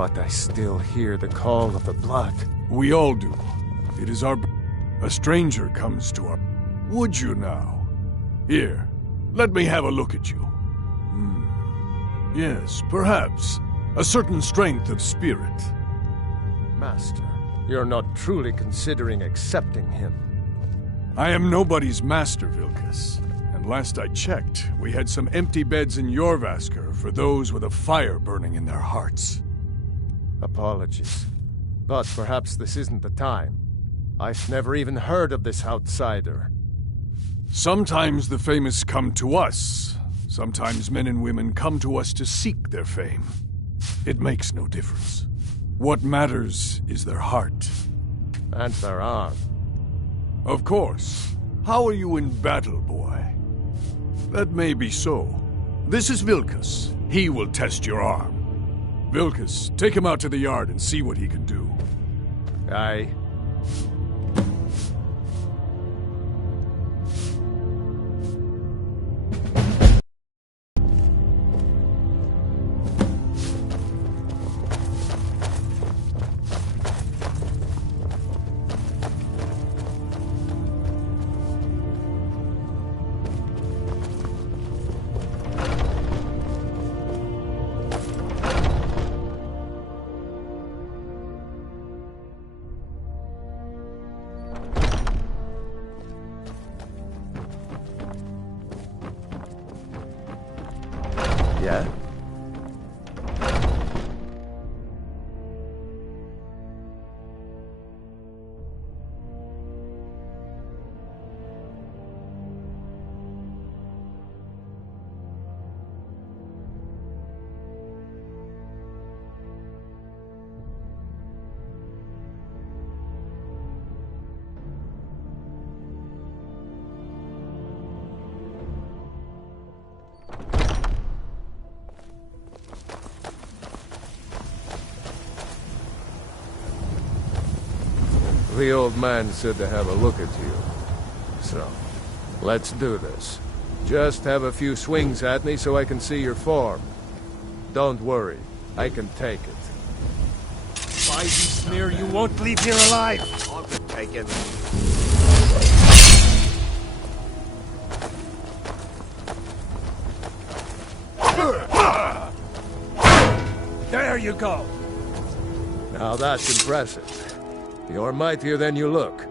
but I still hear the call of the blood. We all do. It is our... A stranger comes to our... Would you now? Here, let me have a look at you. Yes, perhaps. A certain strength of spirit. Master, you're not truly considering accepting him. I am nobody's master, Vilkas. And last I checked, we had some empty beds in Jorvaskr for those with a fire burning in their hearts. Apologies. But perhaps this isn't the time. I've never even heard of this outsider. Sometimes the famous come to us. Sometimes men and women come to us to seek their fame. It makes no difference. What matters is their heart. And their arm. Of course. How are you in battle, boy? That may be so. This is Vilkas. He will test your arm. Vilkas, take him out to the yard and see what he can do. Aye. Yeah? The old man said to have a look at you. So, let's do this. Just have a few swings at me so I can see your form. Don't worry, I can take it. By the smear, you won't leave here alive! I'll take it. There you go! Now that's impressive. You're mightier than you look.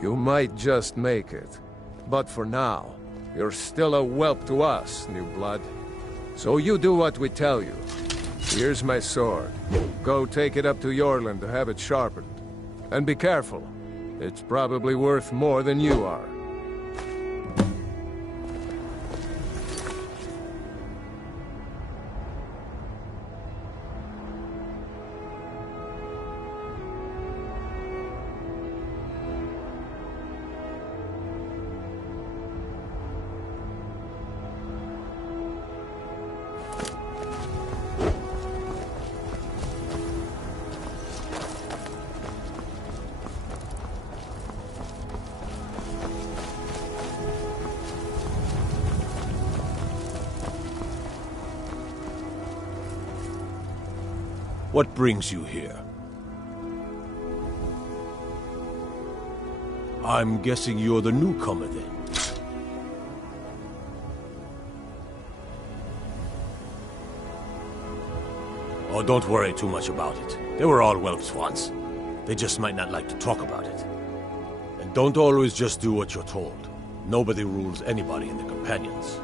You might just make it. But for now, you're still a whelp to us, new blood. So you do what we tell you. Here's my sword. Go take it up to Yorland to have it sharpened. And be careful. It's probably worth more than you are. What brings you here? I'm guessing you're the newcomer then. Oh, don't worry too much about it. They were all whelps once. They just might not like to talk about it. And don't always just do what you're told. Nobody rules anybody in the Companions.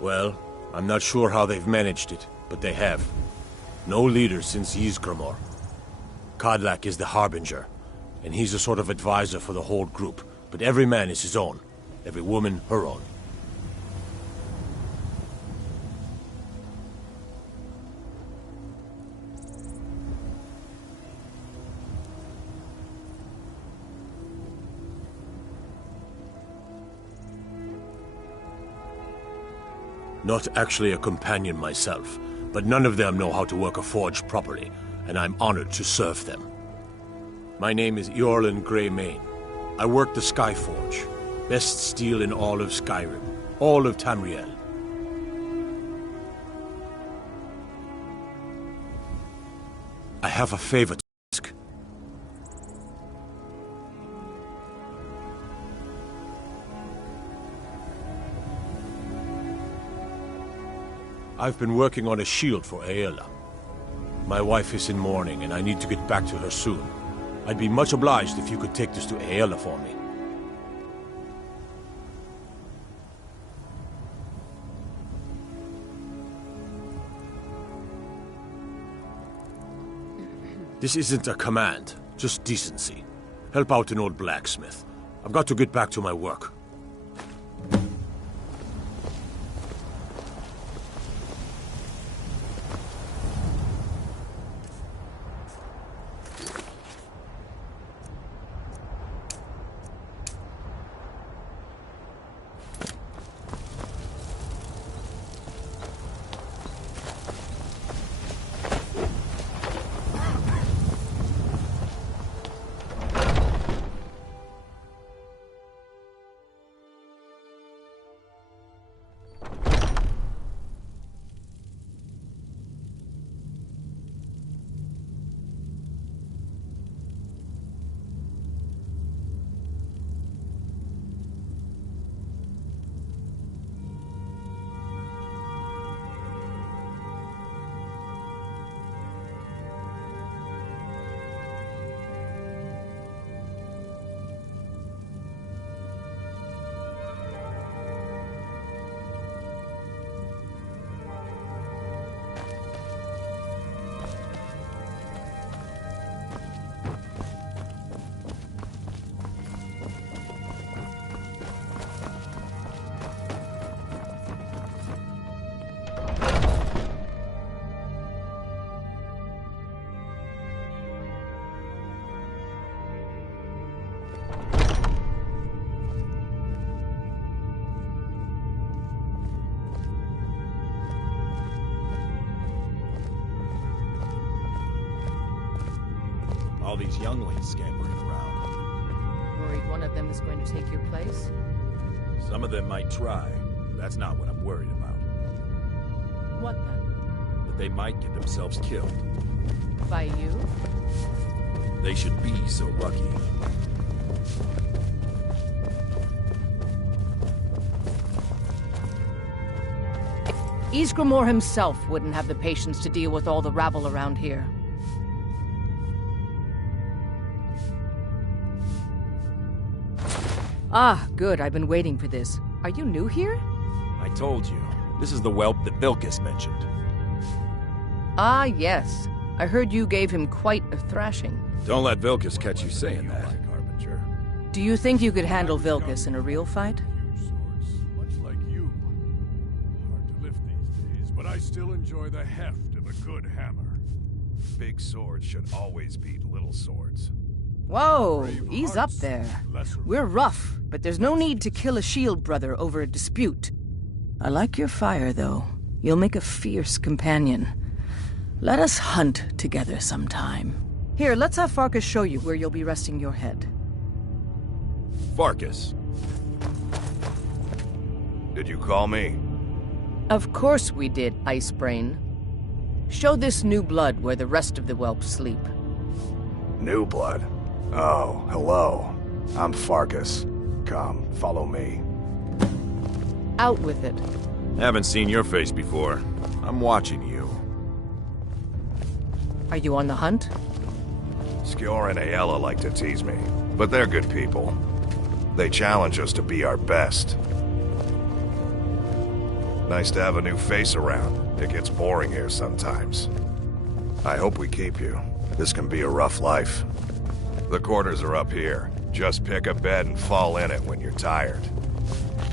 Well, I'm not sure how they've managed it, but they have. No leader since Kcmo. Kodlak is the Harbinger, and he's a sort of advisor for the whole group, but every man is his own. Every woman, her own. Not actually a companion myself, but none of them know how to work a forge properly, and I'm honored to serve them. My name is Eorlin Greymane. I work the Skyforge. Best steel in all of Skyrim, all of Tamriel. I have a favor to ask. I've been working on a shield for Aela. My wife is in mourning, and I need to get back to her soon. I'd be much obliged if you could take this to Aela for me. This isn't a command, just decency. Help out an old blacksmith. I've got to get back to my work. All these younglings scampering around. Worried one of them is going to take your place? Some of them might try, but that's not what I'm worried about. What then? That they might get themselves killed. By you? They should be so lucky. Kcmo himself wouldn't have the patience to deal with all the rabble around here. Ah, good. I've been waiting for this. Are you new here? I told you. This is the whelp that Vilkas mentioned. Ah, yes. I heard you gave him quite a thrashing. Don't let Vilkas catch you saying that. Harbinger. Do you think you could handle Vilkas in a real fight? Huge swords, much like you. Hard to lift these days, but I still enjoy the heft of a good hammer. Big swords should always beat little swords. Whoa, ease up there. We're rough, but there's no need to kill a shield brother over a dispute. I like your fire, though. You'll make a fierce companion. Let us hunt together sometime. Here, let's have Farkas show you where you'll be resting your head. Farkas. Did you call me? Of course we did, Icebrain. Show this new blood where the rest of the whelps sleep. New blood? Oh, hello. I'm Farkas. Come, follow me. Out with it. Haven't seen your face before. I'm watching you. Are you on the hunt? Skjor and Aela like to tease me, but they're good people. They challenge us to be our best. Nice to have a new face around. It gets boring here sometimes. I hope we keep you. This can be a rough life. The quarters are up here. Just pick a bed and fall in it when you're tired.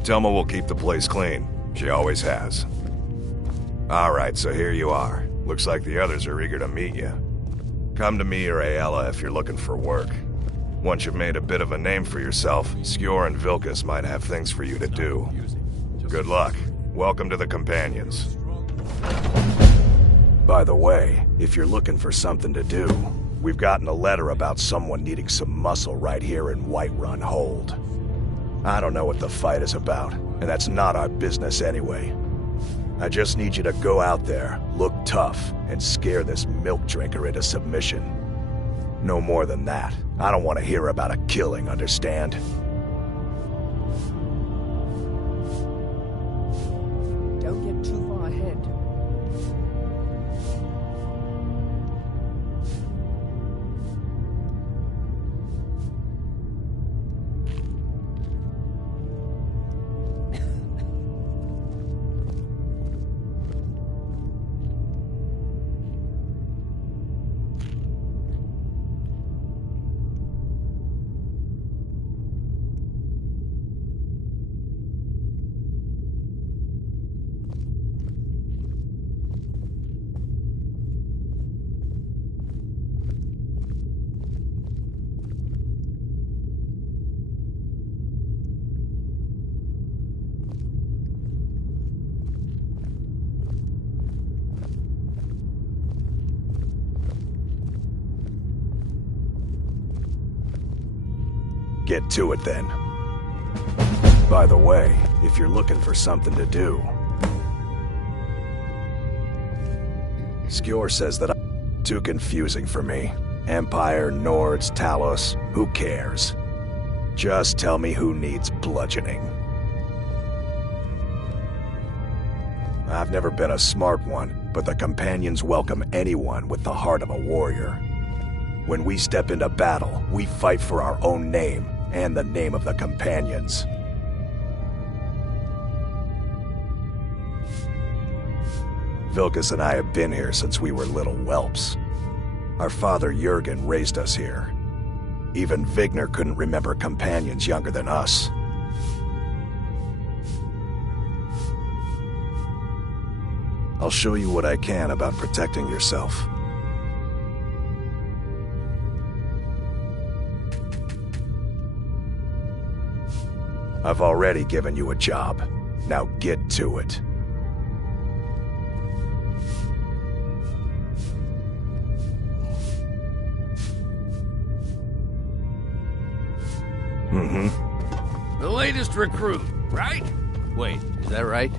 Telma will keep the place clean. She always has. Alright, so here you are. Looks like the others are eager to meet you. Come to me or Aela if you're looking for work. Once you've made a bit of a name for yourself, Skjor and Vilkas might have things for you to do. Good luck. Welcome to the Companions. By the way, if you're looking for something to do, we've gotten a letter about someone needing some muscle right here in Whiterun Hold. I don't know what the fight is about, and that's not our business anyway. I just need you to go out there, look tough, and scare this milk drinker into submission. No more than that. I don't want to hear about a killing, understand? Don't get too far ahead. Get to it then. By the way, if you're looking for something to do... Skjor says that I'm too confusing for me. Empire, Nords, Talos, who cares? Just tell me who needs bludgeoning. I've never been a smart one, but the Companions welcome anyone with the heart of a warrior. When we step into battle, we fight for our own name, and the name of the Companions. Vilkas and I have been here since we were little whelps. Our father Jurgen raised us here. Even Vigner couldn't remember Companions younger than us. I'll show you what I can about protecting yourself. I've already given you a job. Now get to it. The latest recruit, right? Wait, is that right?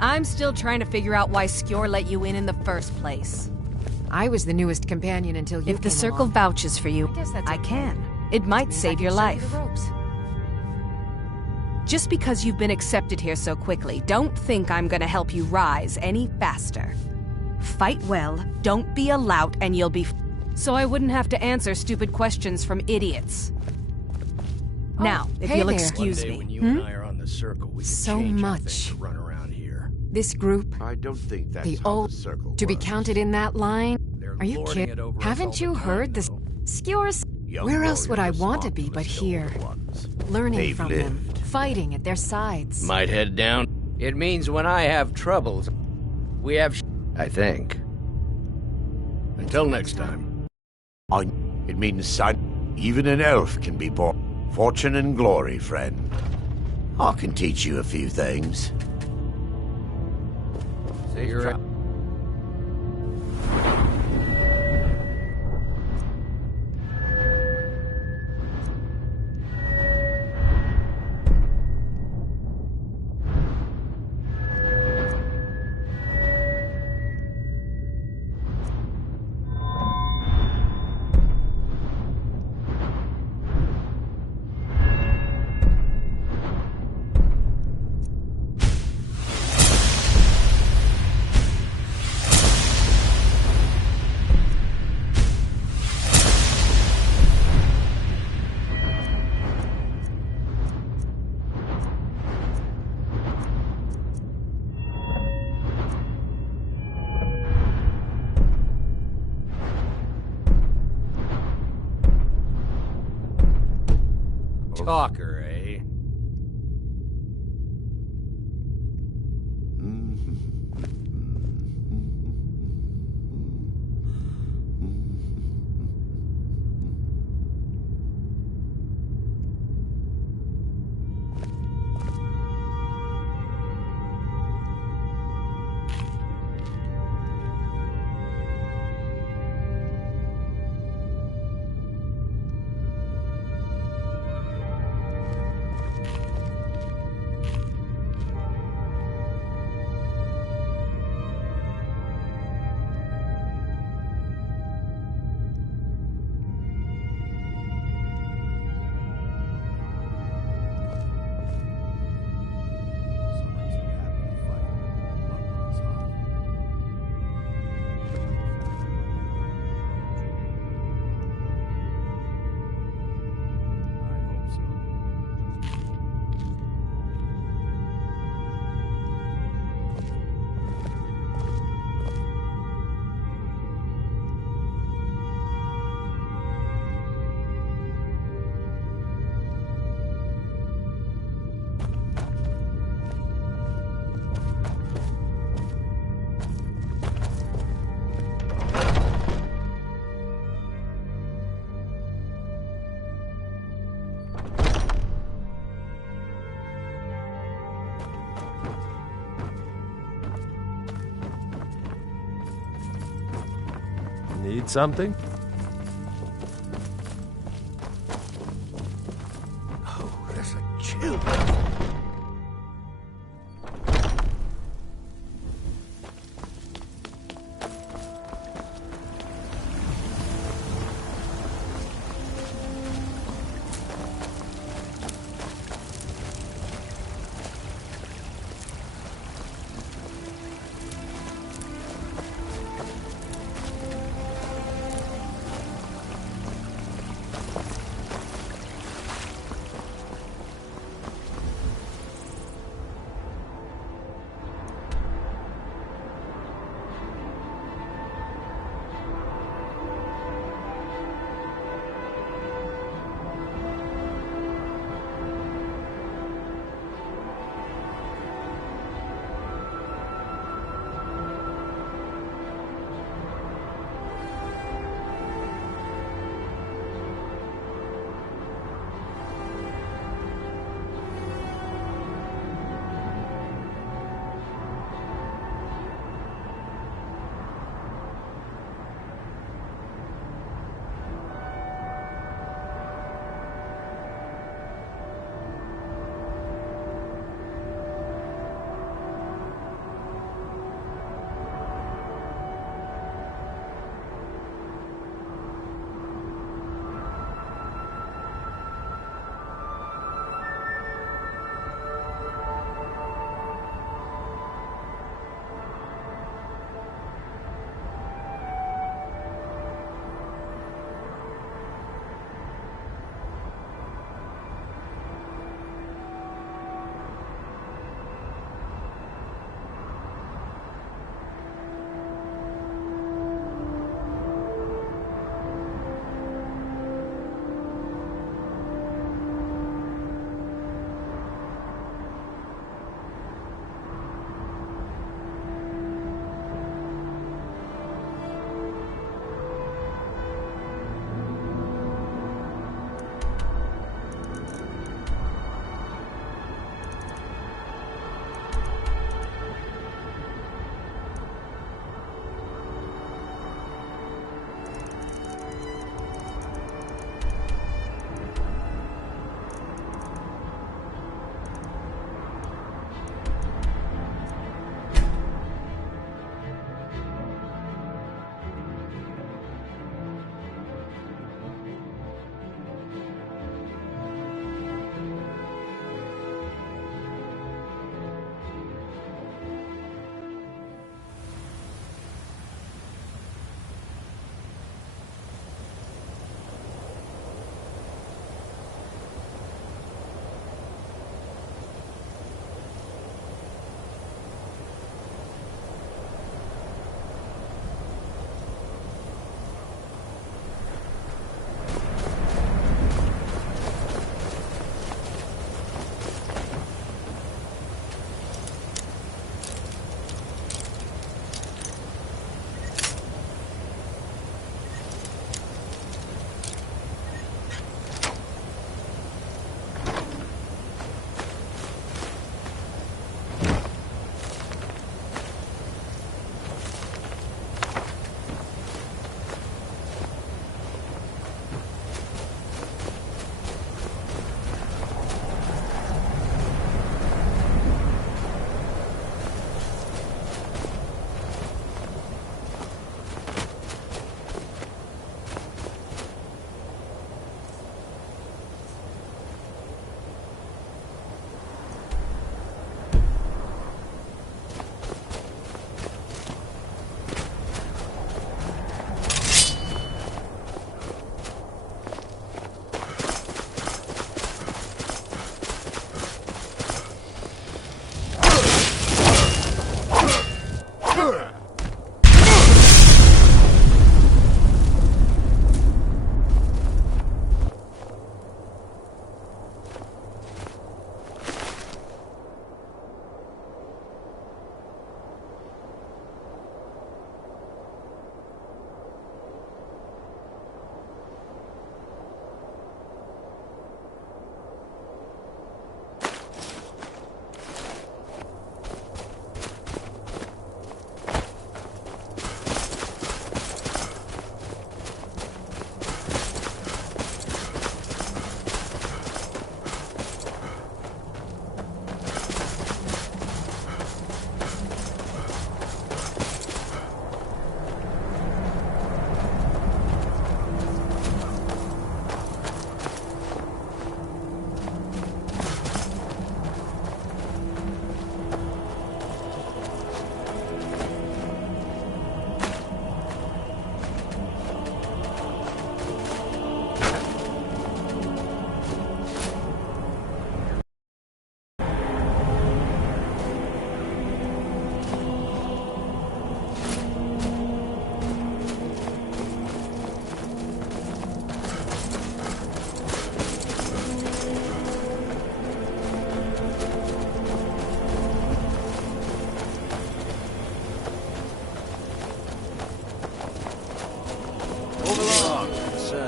I'm still trying to figure out why Skjor let you in the first place. I was the newest companion until you If the came Circle along. vouches for you, I guess that's I okay. can. It might save your life. Just because you've been accepted here so quickly, don't think I'm gonna help you rise any faster. Fight well, don't be a lout, and you'll be so I wouldn't have to answer stupid questions from idiots. Now, if hey you'll there. excuse One day me. when you and I are on the Circle, we can So change our much. thing to run around here. This group, I don't think that's the how old, the Circle to be works. counted in that line? They're Are you lording kidding? it over us Haven't all you the time, heard this? though. Skjor's? Young Where else would I warriors want to respond be but the here? older ones. Learning They've from lived. them, fighting at their sides. Might head down. It means when I have troubles, we have I think. Until next time. It means son, even an elf can be born. Fortune and glory, friend. I can teach you a few things. See you. Talker, eh? Need something? Oh, that's a chill.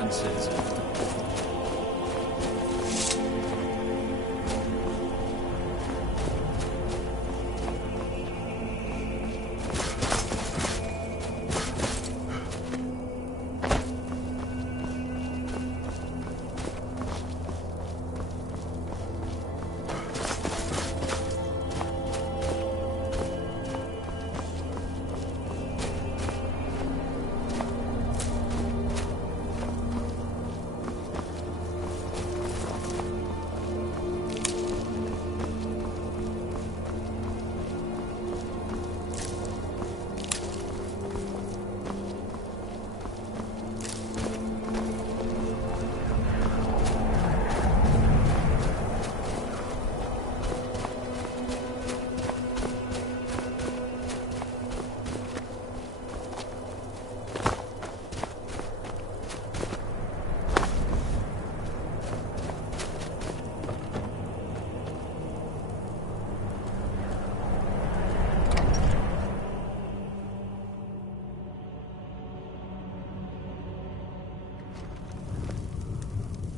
differences.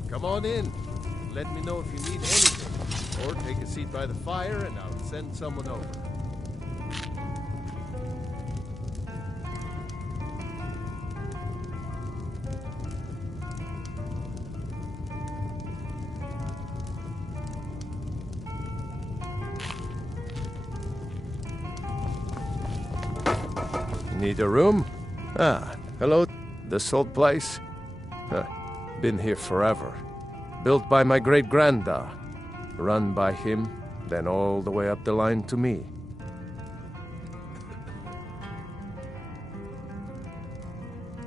Come on in. Let me know if you need anything. Or take a seat by the fire and I'll send someone over. Need a room? Ah, hello. This old place? Huh. Been here forever. Built by my great-granddad. Run by him, then all the way up the line to me.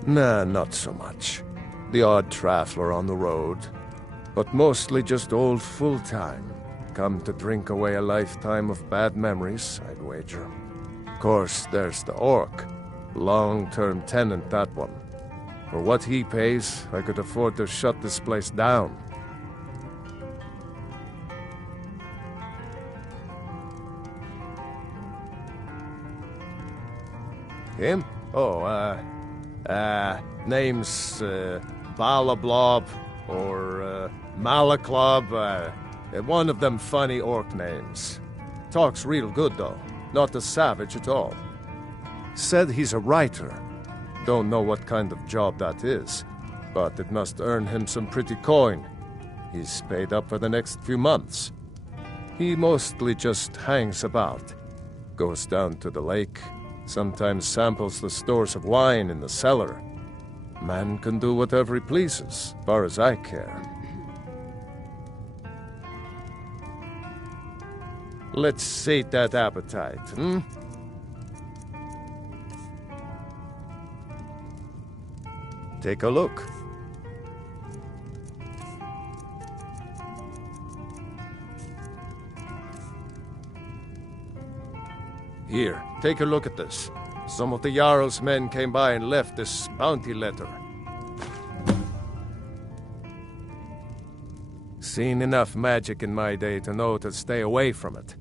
Nah, not so much. The odd traveler on the road. But mostly just old full-time. Come to drink away a lifetime of bad memories, I'd wager. Of course, there's the orc. Long-term tenant, that one. For what he pays, I could afford to shut this place down. Him? Oh, name's, Balablob, or, Malaclob, one of them funny orc names. Talks real good, though. Not a savage at all. Said he's a writer. Don't know what kind of job that is, but it must earn him some pretty coin. He's paid up for the next few months. He mostly just hangs about. Goes down to the lake, sometimes samples the stores of wine in the cellar. Man can do whatever he pleases, far as I care. Let's sate that appetite, hmm? Take a look. Here, take a look at this. Some of the Jarl's men came by and left this bounty letter. Seen enough magic in my day to know to stay away from it.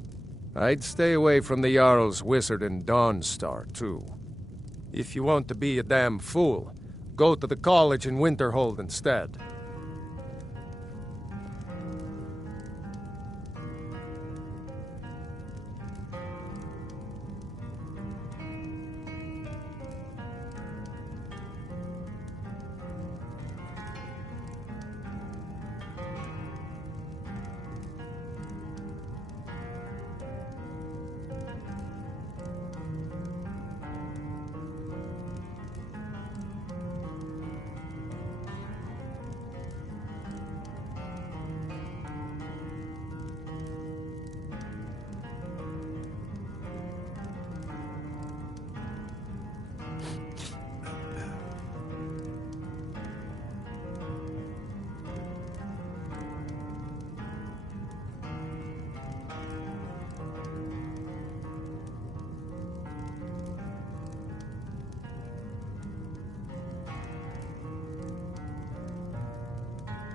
I'd stay away from the Jarl's wizard and Dawnstar, too. If you want to be a damn fool, go to the college in Winterhold instead.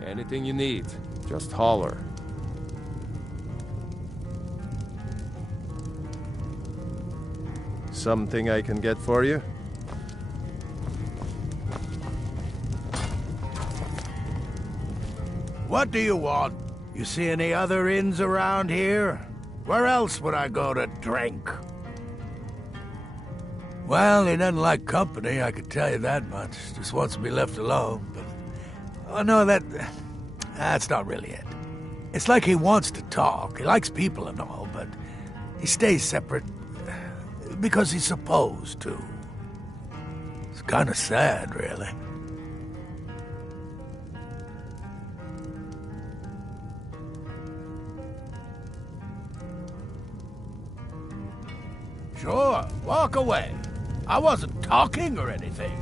Anything you need, just holler. Something I can get for you? What do you want? You see any other inns around here? Where else would I go to drink? Well, he doesn't like company, I can tell you that much. Just wants to be left alone. But, oh no, that's not really it. It's like he wants to talk. He likes people and all, but he stays separate because he's supposed to. It's kind of sad, really. Sure, walk away. I wasn't talking or anything.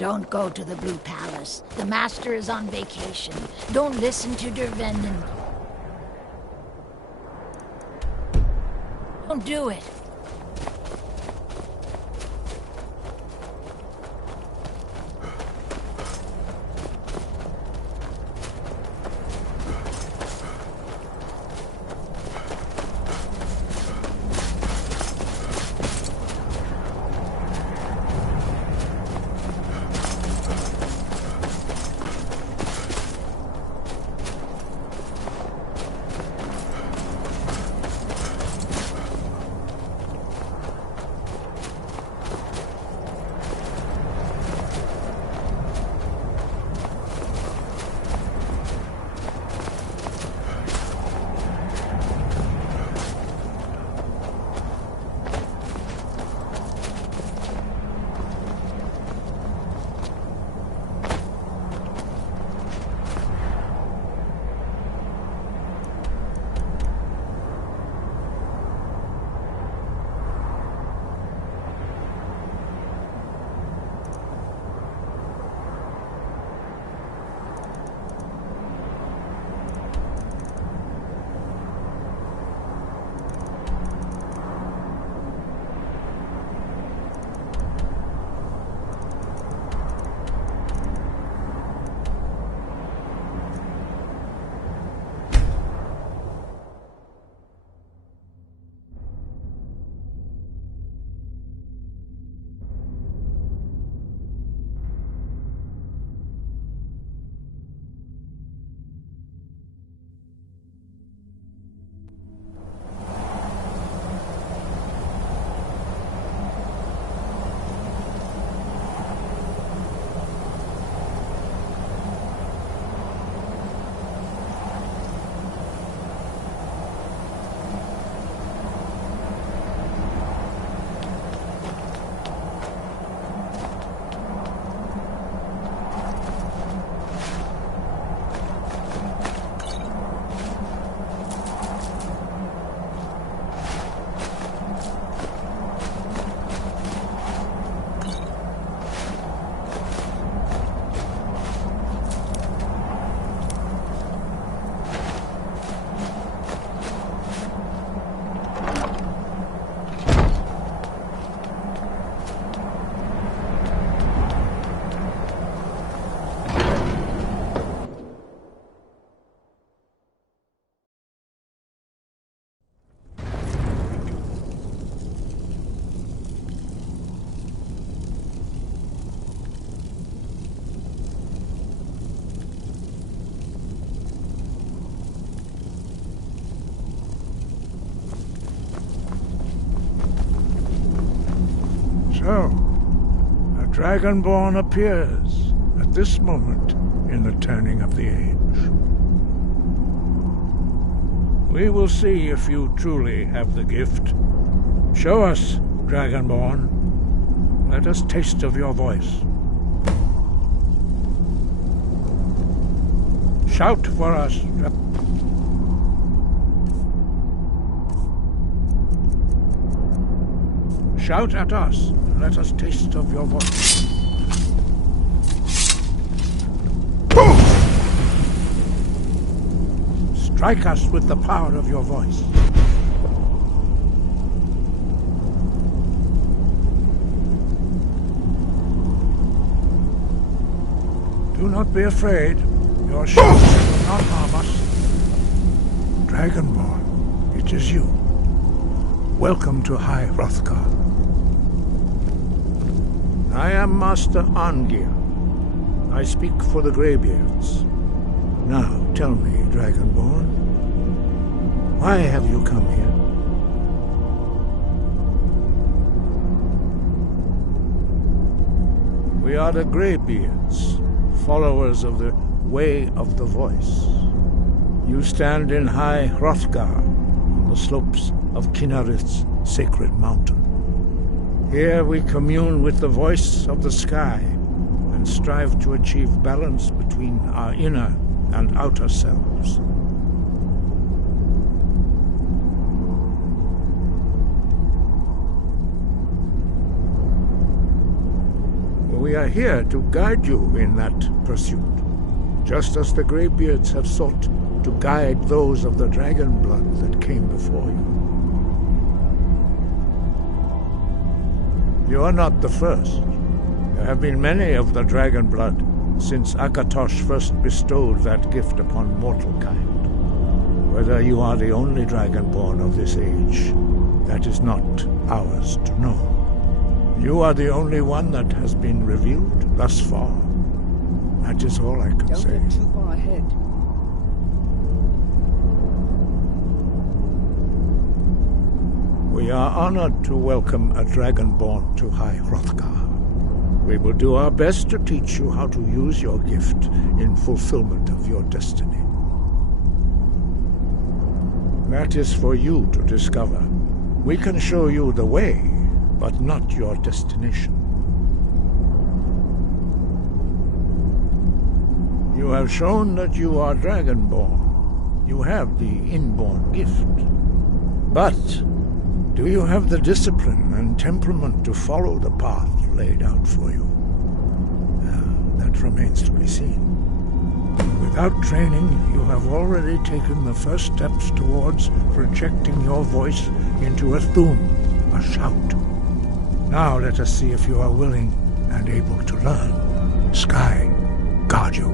Don't go to the Blue Palace. The Master is on vacation. Don't listen to Dervenden. Don't do it. So, a Dragonborn appears at this moment in the turning of the age. We will see if you truly have the gift. Show us, Dragonborn. Let us taste of your voice. Shout for us. Shout at us. Let us taste of your voice. Strike us with the power of your voice. Do not be afraid. Your shouts will not harm us. Dragonborn, it is you. Welcome to High Hrothgar. I am Master Arngeir. I speak for the Greybeards. Now, tell me, Dragonborn, why have you come here? We are the Greybeards, followers of the Way of the Voice. You stand in High Hrothgar, on the slopes of Kinarith's sacred mountain. Here we commune with the voice of the sky and strive to achieve balance between our inner and outer selves. We We are here to guide you in that pursuit, just as the Greybeards have sought to guide those of the dragon blood that came before you. You are not the first. There have been many of the dragon blood since Akatosh first bestowed that gift upon mortal kind. Whether you are the only dragonborn of this age, that is not ours to know. You are the only one that has been revealed thus far. That is all I can say. Don't get too far ahead. We are honored to welcome a dragonborn to High Hrothgar. We will do our best to teach you how to use your gift in fulfillment of your destiny. That is for you to discover. We can show you the way, but not your destination. You have shown that you are dragonborn. You have the inborn gift. But do you have the discipline and temperament to follow the path laid out for you? That remains to be seen. Without training, you have already taken the first steps towards projecting your voice into a thum, a shout. Now let us see if you are willing and able to learn. Sky, guard you.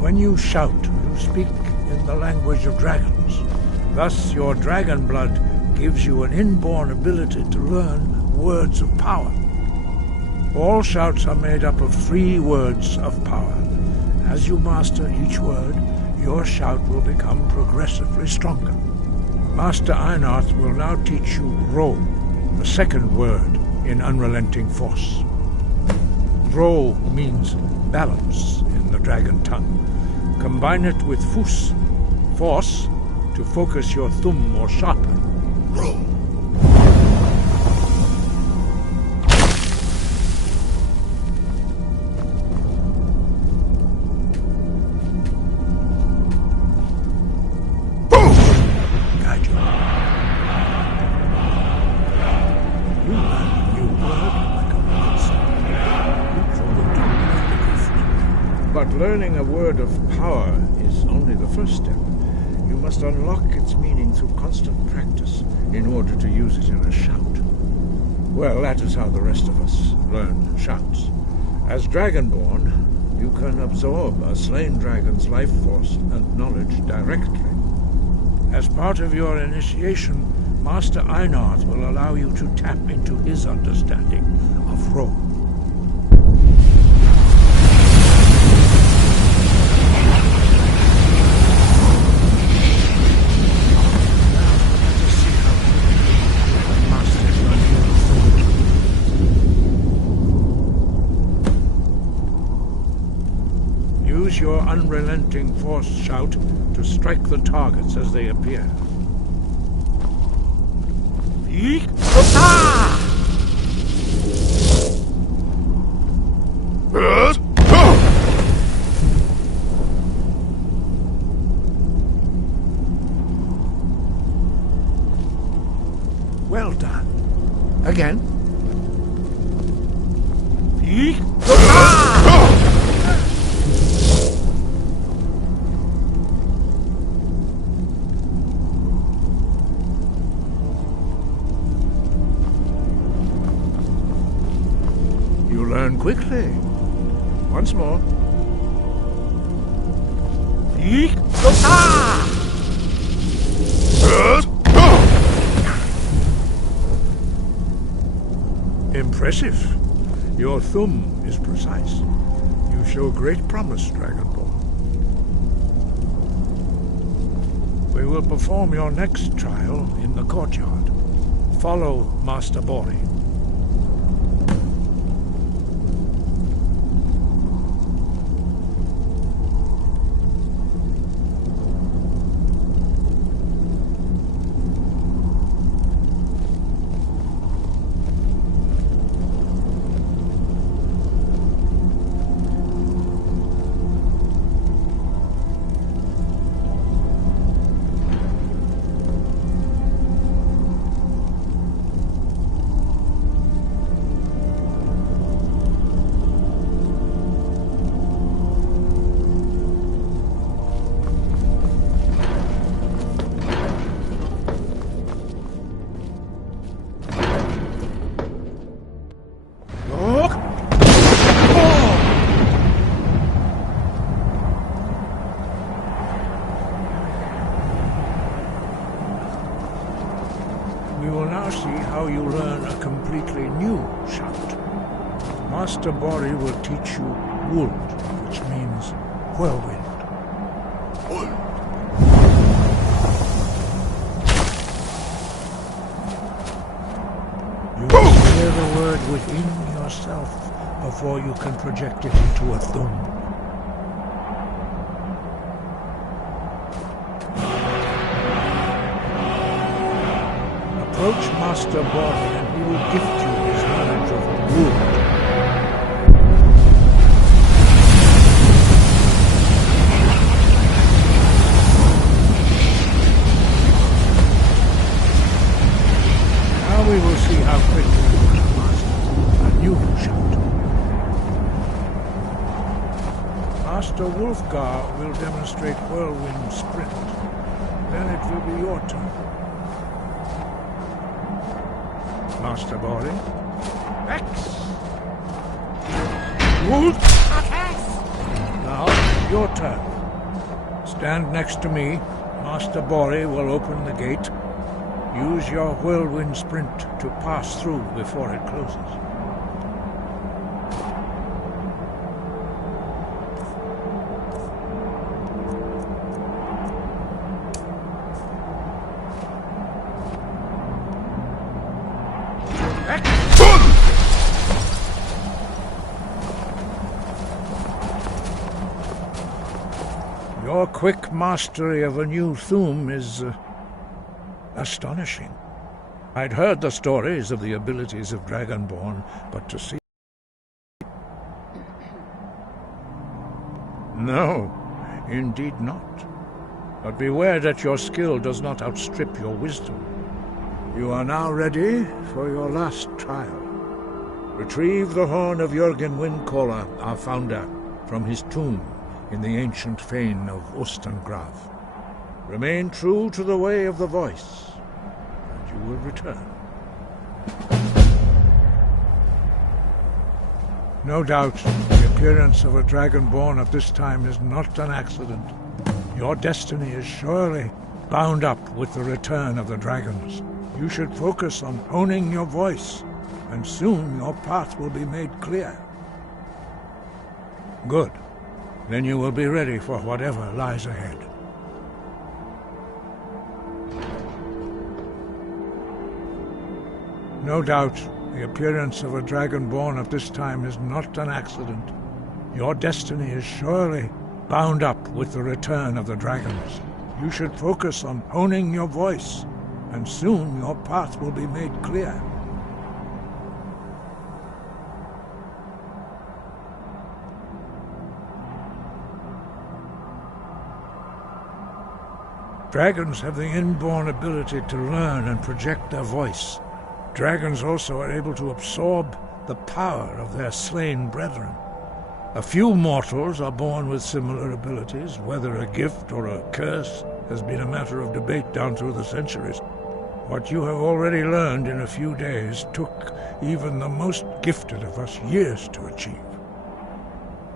When you shout, you speak in the language of dragons. Thus, your dragon blood gives you an inborn ability to learn words of power. All shouts are made up of 3 words of power. As you master each word, your shout will become progressively stronger. Master Einarth will now teach you Ro, the second word in Unrelenting Force. Ro means balance in the dragon tongue. Combine it with Fus, force, to focus your thumb more sharply. Ro. Learning a word of power is only the first step. You must unlock its meaning through constant practice in order to use it in a shout. Well, that is how the rest of us learn shouts. As Dragonborn, you can absorb a slain dragon's life force and knowledge directly. As part of your initiation, Master Einarth will allow you to tap into his understanding of Ro. Your unrelenting force shout to strike the targets as they appear. Well done. Again. Learn quickly. Once more. Impressive. Your thumb is precise. You show great promise, Dragonborn. We will perform your next trial in the courtyard. Follow Master Bori. how you learn a completely new shout. Master Bori will teach you Wold, which means whirlwind. You must hear the word within yourself before you can project it into a thum. Approach Master Bori and he will gift you his knowledge of wood. Now we will see how quickly you can master a new shout. Master Wolfgar will demonstrate Whirlwind Sprint. Then it will be your turn. Master Bori. X! Wolf! Now, your turn. Stand next to me. Master Bori will open the gate. Use your Whirlwind Sprint to pass through before it closes. Your quick mastery of a new thum is astonishing. I'd heard the stories of the abilities of Dragonborn, but to see... No, indeed not. But beware that your skill does not outstrip your wisdom. You are now ready for your last trial. Retrieve the horn of Jürgen Windcaller, our founder, from his tomb in the ancient fane of Ostengrav. Remain true to the way of the voice, and you will return. No doubt, the appearance of a Dragonborn at this time is not an accident. Your destiny is surely bound up with the return of the dragons. You should focus on honing your voice, and soon your path will be made clear. Good. Then you will be ready for whatever lies ahead. No doubt, the appearance of a Dragonborn at this time is not an accident. Your destiny is surely bound up with the return of the dragons. You should focus on honing your voice, and soon your path will be made clear. Dragons have the inborn ability to learn and project their voice. Dragons also are able to absorb the power of their slain brethren. A few mortals are born with similar abilities. Whether a gift or a curse has been a matter of debate down through the centuries. What you have already learned in a few days took even the most gifted of us years to achieve.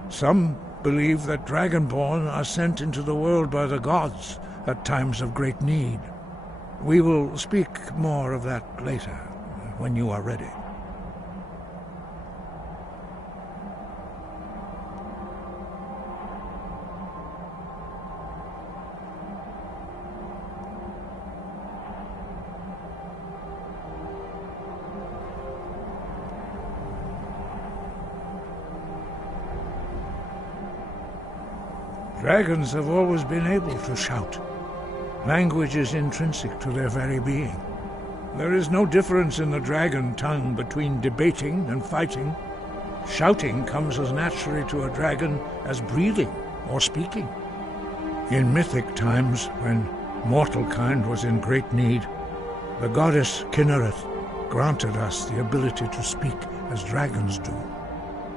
Some believe that Dragonborn are sent into the world by the gods at times of great need. We will speak more of that later, when you are ready. Dragons have always been able to shout. Language is intrinsic to their very being. There is no difference in the dragon tongue between debating and fighting. Shouting comes as naturally to a dragon as breathing or speaking. In mythic times, when mortal kind was in great need, the goddess Kinnereth granted us the ability to speak as dragons do.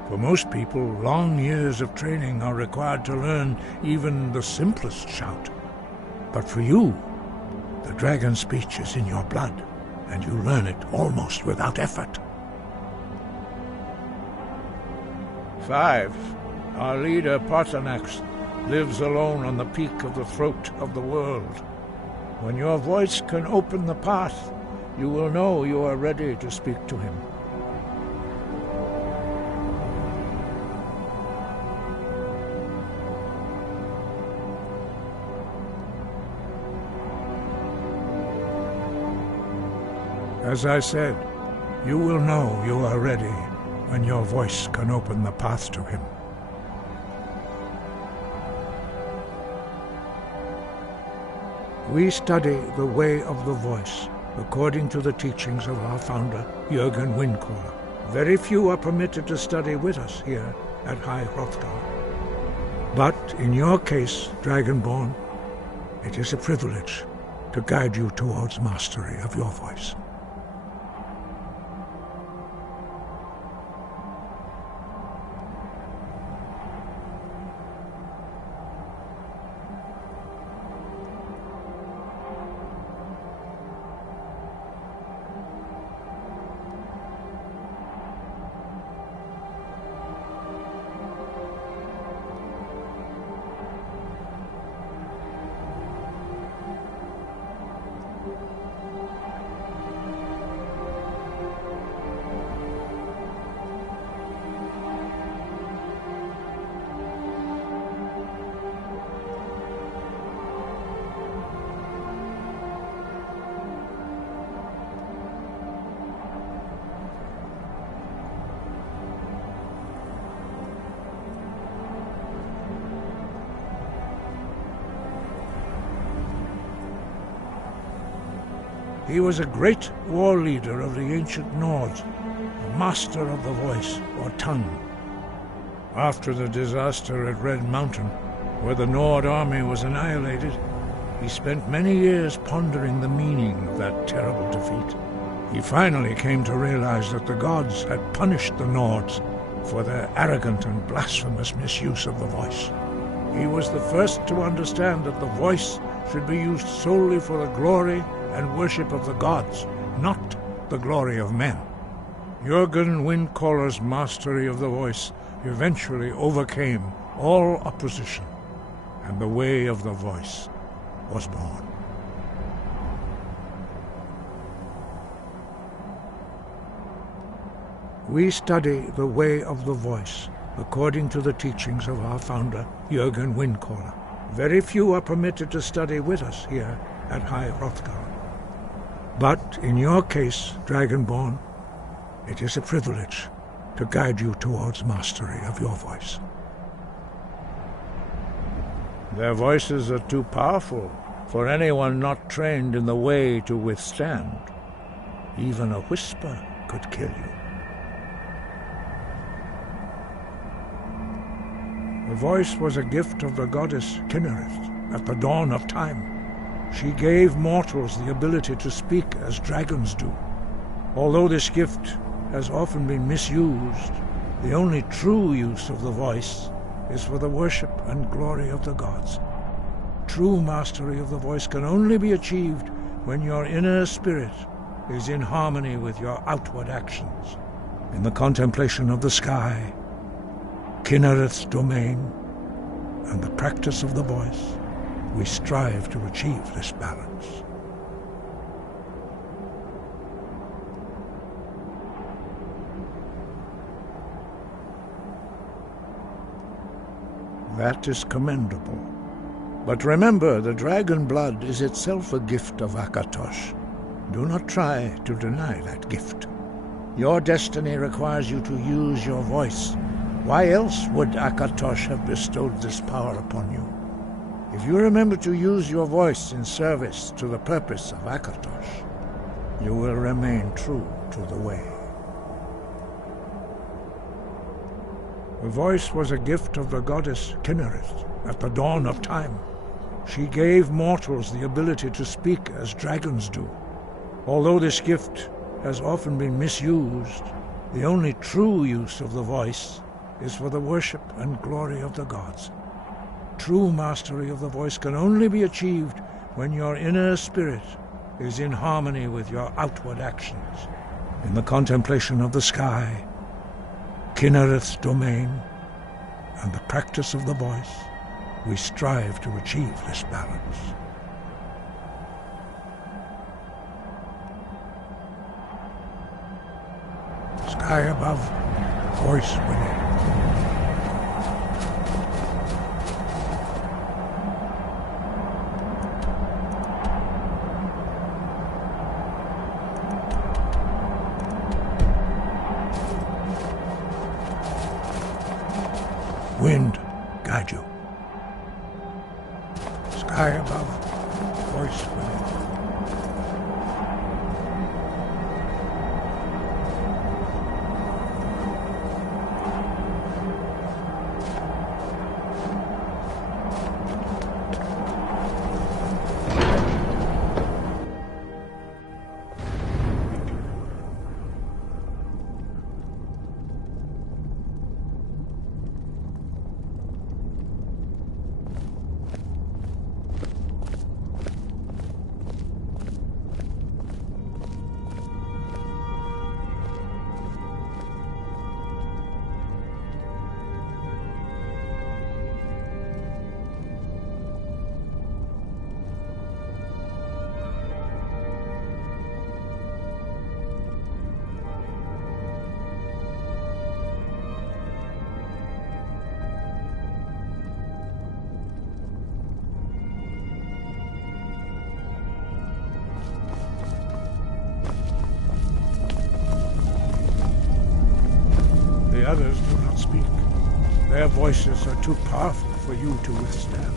For most people, long years of training are required to learn even the simplest shout. But for you, the dragon speech is in your blood, and you learn it almost without effort. 5. Our leader, Partanax, lives alone on the peak of the throat of the world. When your voice can open the path, you will know you are ready to speak to him. As I said, you will know you are ready when your voice can open the path to him. We study the way of the voice according to the teachings of our founder, Jürgen Windcaller. Very few are permitted to study with us here at High Hrothgar. But in your case, Dragonborn, it is a privilege to guide you towards mastery of your voice. He was a great war leader of the ancient Nords, a master of the voice, or tongue. After the disaster at Red Mountain, where the Nord army was annihilated, he spent many years pondering the meaning of that terrible defeat. He finally came to realize that the gods had punished the Nords for their arrogant and blasphemous misuse of the voice. He was the first to understand that the voice should be used solely for the glory and worship of the gods, not the glory of men. Jürgen Windcaller's mastery of the voice eventually overcame all opposition, and the way of the voice was born. We study the way of the voice according to the teachings of our founder, Jürgen Windcaller. Very few are permitted to study with us here at High Hrothgar. But in your case, Dragonborn, it is a privilege to guide you towards mastery of your voice. Their voices are too powerful for anyone not trained in the way to withstand. Even a whisper could kill you. The voice was a gift of the goddess Kynareth at the dawn of time. She gave mortals the ability to speak as dragons do. Although this gift has often been misused, the only true use of the voice is for the worship and glory of the gods. True mastery of the voice can only be achieved when your inner spirit is in harmony with your outward actions. In the contemplation of the sky, Kynareth's domain, and the practice of the voice, we strive to achieve this balance. That is commendable. But remember, the dragon blood is itself a gift of Akatosh. Do not try to deny that gift. Your destiny requires you to use your voice. Why else would Akatosh have bestowed this power upon you? If you remember to use your voice in service to the purpose of Akatosh, you will remain true to the way. The voice was a gift of the goddess Kynareth at the dawn of time. She gave mortals the ability to speak as dragons do. Although this gift has often been misused, the only true use of the voice is for the worship and glory of the gods. True mastery of the voice can only be achieved when your inner spirit is in harmony with your outward actions. In the contemplation of the sky, Kynareth's domain, and the practice of the voice, we strive to achieve this balance. Sky above, voice within. Wind, guide you. Sky above, voice within. The others do not speak. Their voices are too powerful for you to withstand.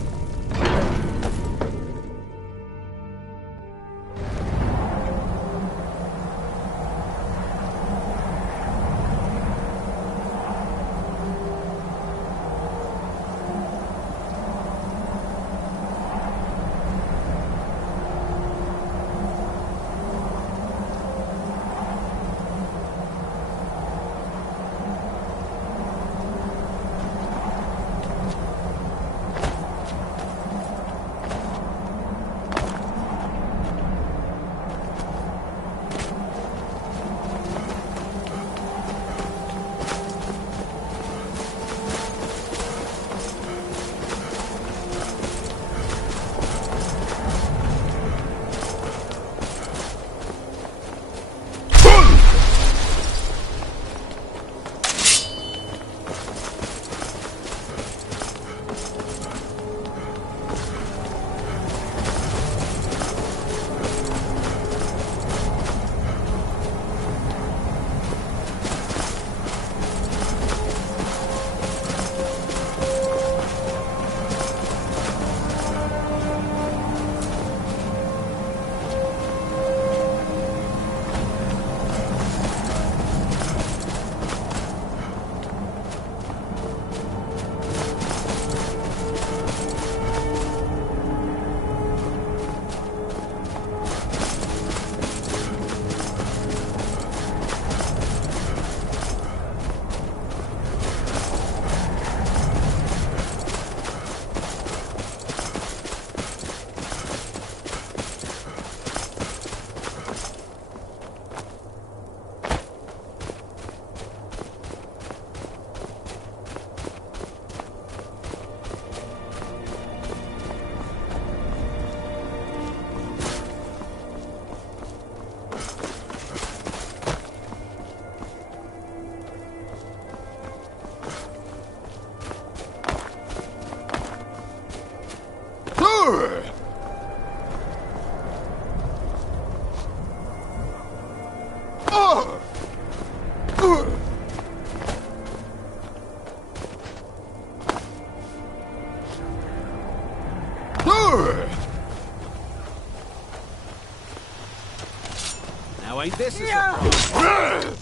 Now ain't this a surprise?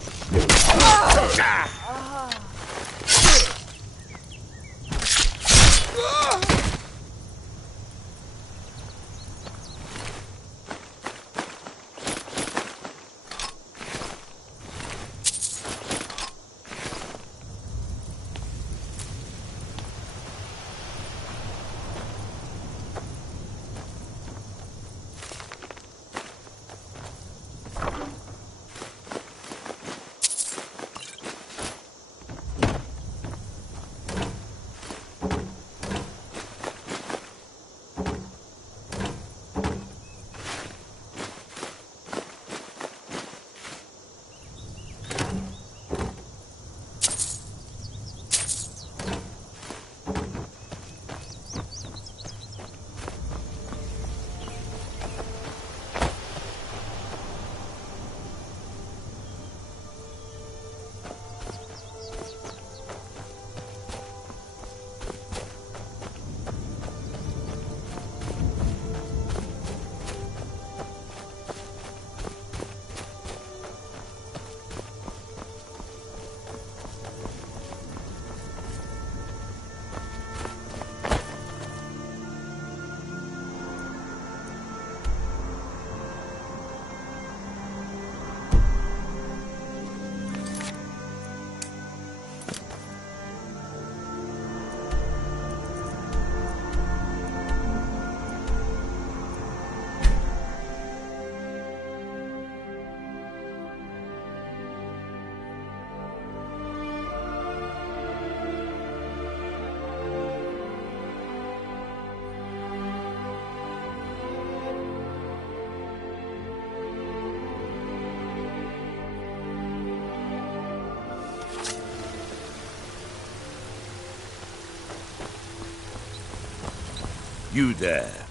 You there.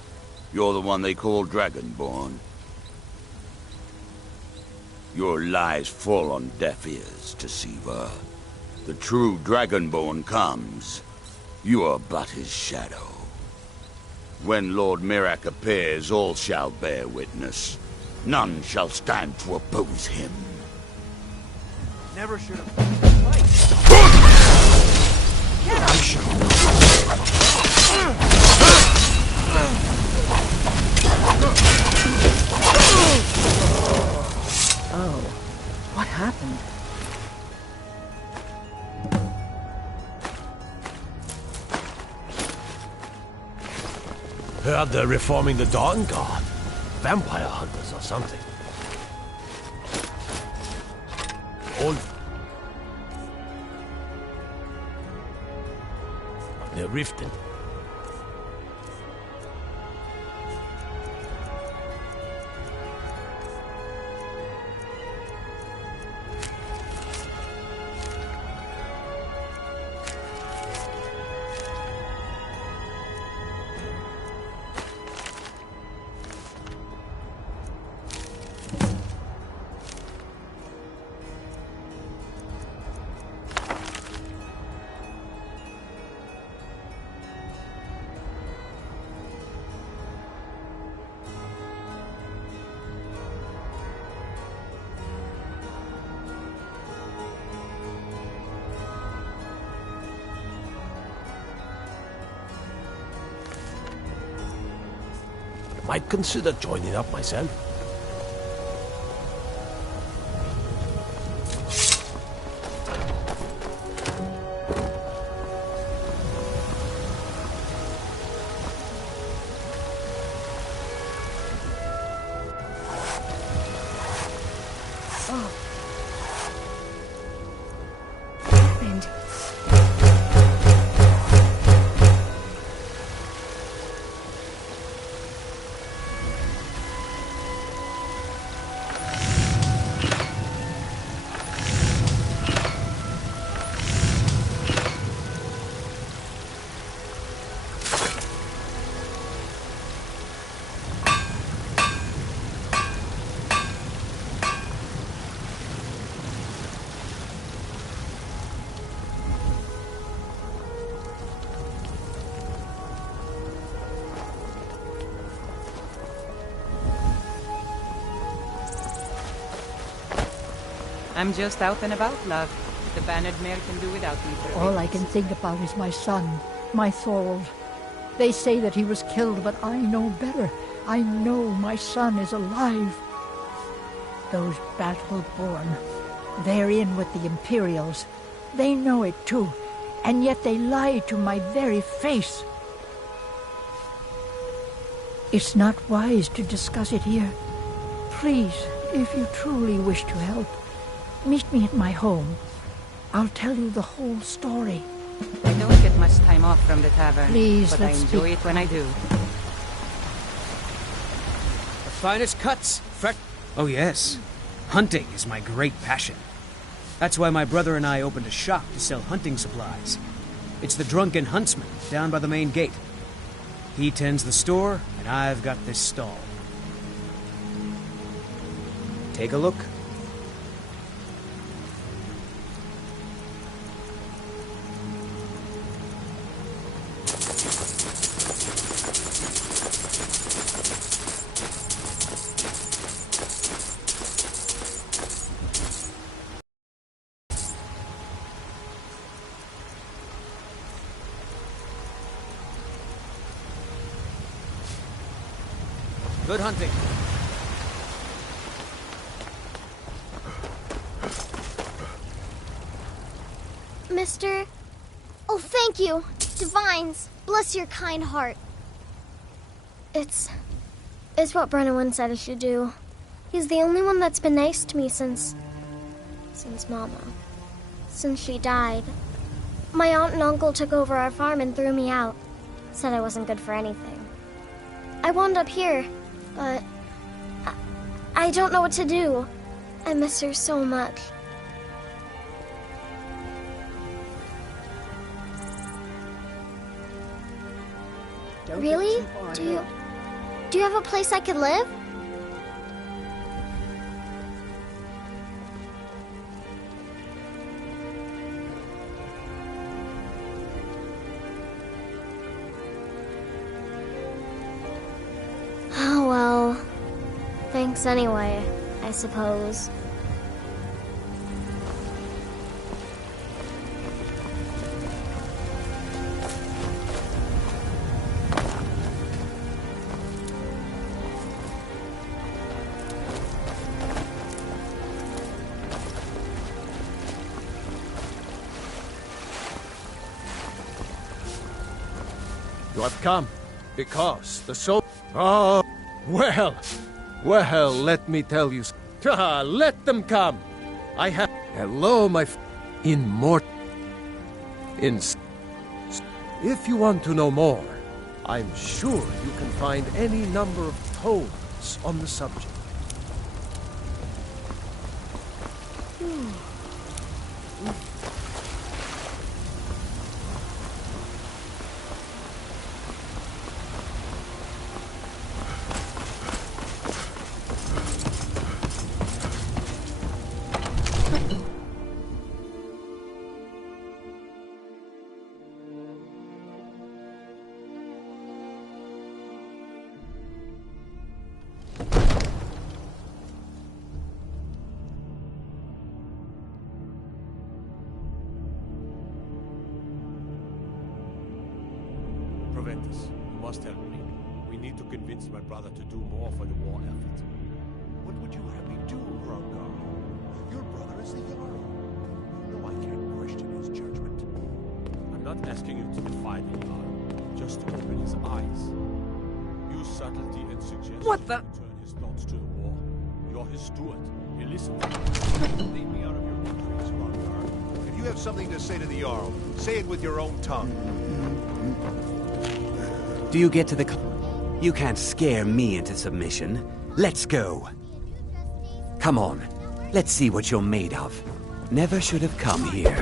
You're the one they call Dragonborn. Your lies fall on deaf ears, Deceiver. The true Dragonborn comes. You are but his shadow. When Lord Mirak appears, all shall bear witness. None shall stand to oppose him. Never should have. Oh, what happened? Heard they're reforming the Dawn Guard. Vampire hunters or something. All... They're rifting. Might consider joining up myself. I'm just out and about, love. The Bannered Mare can do without me for a All bit. I can think about is my son, my Thorold. They say that he was killed, but I know better. I know my son is alive. Those Battle-born, they're in with the Imperials. They know it too, and yet they lie to my very face. It's not wise to discuss it here. Please, if you truly wish to help, meet me at my home. I'll tell you the whole story. I don't get much time off from the tavern, Please, but I let's enjoy speak. it when I do. The finest cuts, Oh yes, hunting is my great passion. That's why my brother and I opened a shop to sell hunting supplies. It's the Drunken Huntsman down by the main gate. He tends the store, and I've got this stall. Take a look. Good hunting. Mister? Oh, thank you. Divines, bless your kind heart. It's what Brennan said I should do. He's the only one that's been nice to me since Mama. Since she died. My aunt and uncle took over our farm and threw me out. Said I wasn't good for anything. I wound up here. But I don't know what to do. I miss her so much. Really? Do you have a place I could live? Oh well. Thanks anyway, I suppose. You have come because the soul... Oh, well, let me tell you... Let them come! I have... Hello, my... If you want to know more, I'm sure you can find any number of tomes on the subject. You must help me. We need to convince my brother to do more for the war effort. What would you have me do, Hrothgar? Your brother is the Jarl. You know I can't question his judgment. I'm not asking you to defy the Jarl, just to open his eyes. Use subtlety and suggestion What the? to turn his thoughts to the war. You're his steward. He'll listen. Leave me out of your intrigues, Hrothgar. If you have something to say to the Jarl, say it with your own tongue. Do you get to the... You can't scare me into submission. Let's go. Come on. Let's see what you're made of. Never should have come here.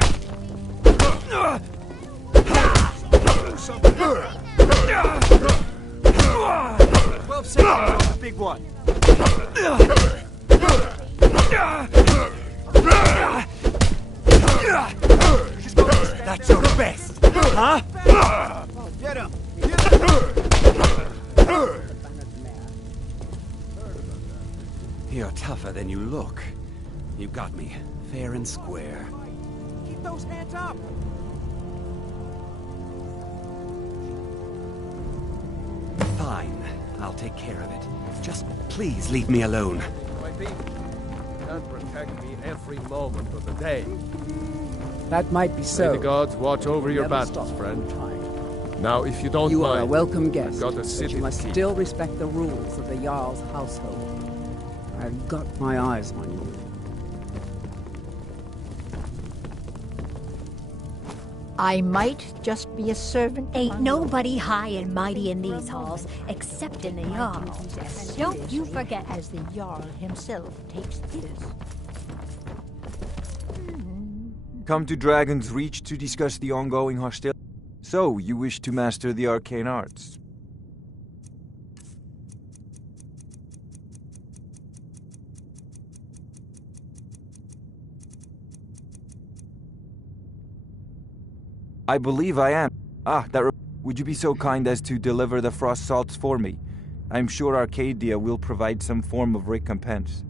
12 seconds on the big one. That's your best, huh? Get him! You're tougher than you look. You got me, fair and square. Keep those hands up! Fine, I'll take care of it. Just please leave me alone. My people can't protect me every moment of the day. That might be so. May the gods watch over your battles, friend. Now, if you don't You mind, are a welcome guest, I've got a but city you must to keep. still respect the rules of the Jarl's household. I've got my eyes on you. I might just be a servant. Ain't nobody high and mighty in these halls, except in the Jarl. And don't you forget. As the Jarl himself takes his. Come to Dragon's Reach to discuss the ongoing hostility. So, you wish to master the arcane arts? I believe I am. Would you be so kind as to deliver the frost salts for me? I'm sure Arcadia will provide some form of recompense.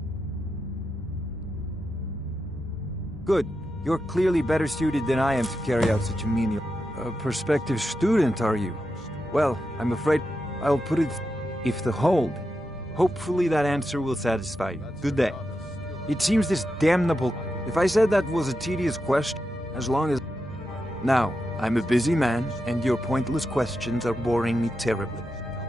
Good. You're clearly better suited than I am to carry out such a menial... A prospective student, are you? Well, I'm afraid I'll put it... if the hold. Hopefully that answer will satisfy you. Good day. It seems this damnable... If I said that was a tedious question, as long as... Now, I'm a busy man, and your pointless questions are boring me terribly.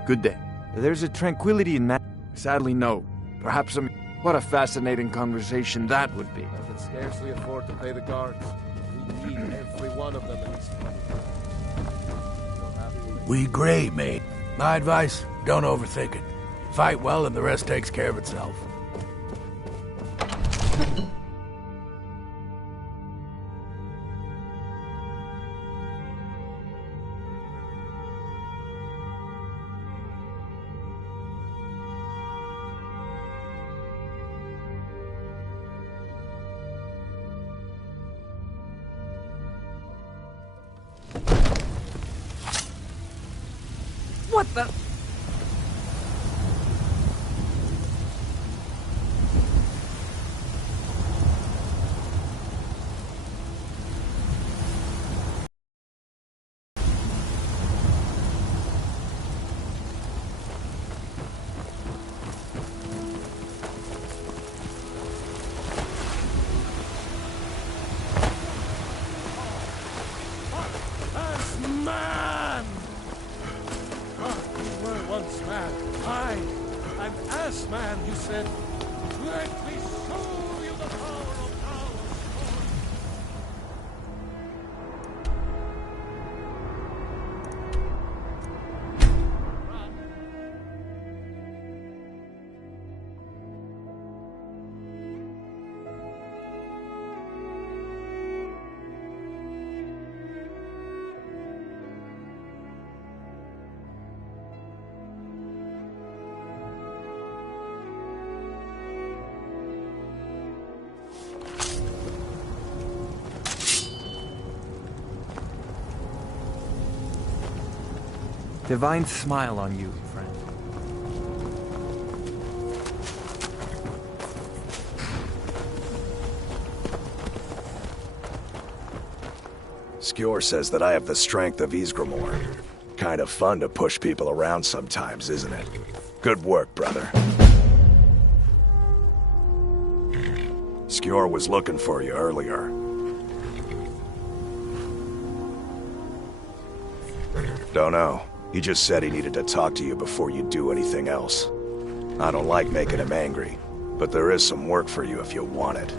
Good day. There's a tranquility in that... Sadly, no. Perhaps some... What a fascinating conversation that would be. I can scarcely afford to pay the guards. We need every one of them in this fight. We agree, mate. My advice, don't overthink it. Fight well and the rest takes care of itself. What the? Man! You were once man. I, an ass man, you said. Let me show you the power of ours. Divine smile on you, friend. Skjor says that I have the strength of Ysgramor. Kind of fun to push people around sometimes, isn't it? Good work, brother. Skjor was looking for you earlier. Don't know. He just said he needed to talk to you before you do anything else. I don't like making him angry, but there is some work for you if you want it.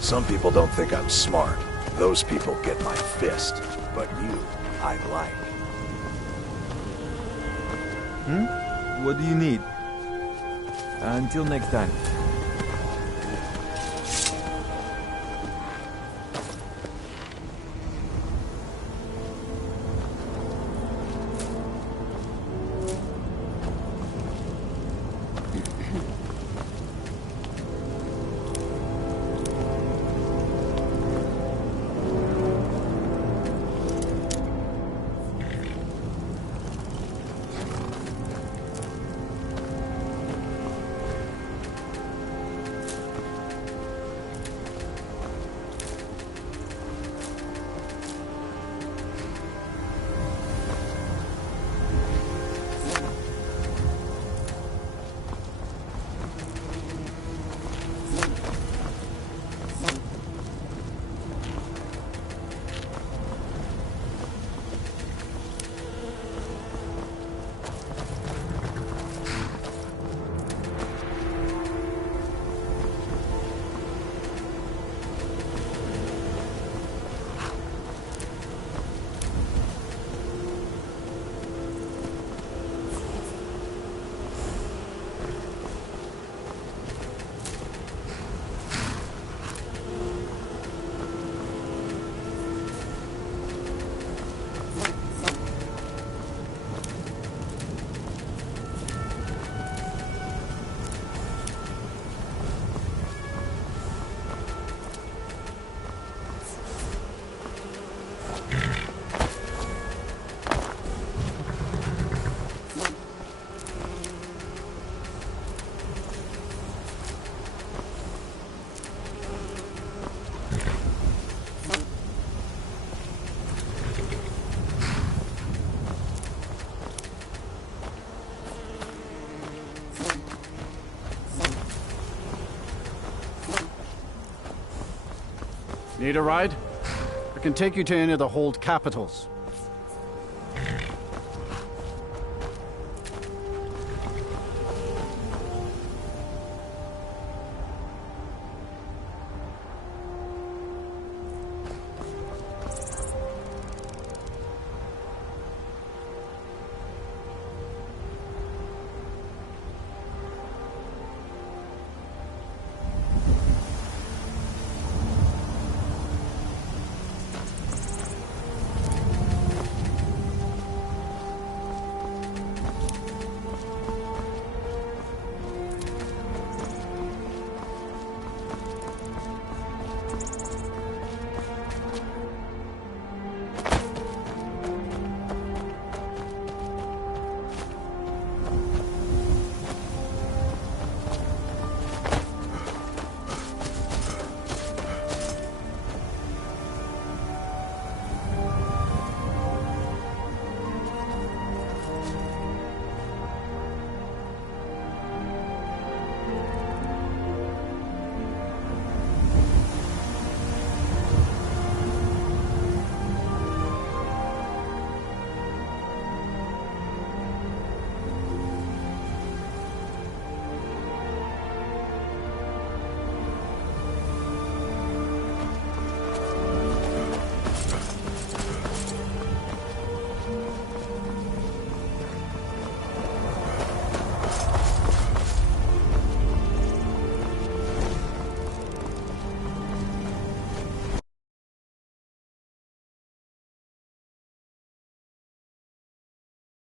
Some people don't think I'm smart. Those people get my fist. But you, I like. What do you need? Until next time. Need a ride? I can take you to any of the hold capitals.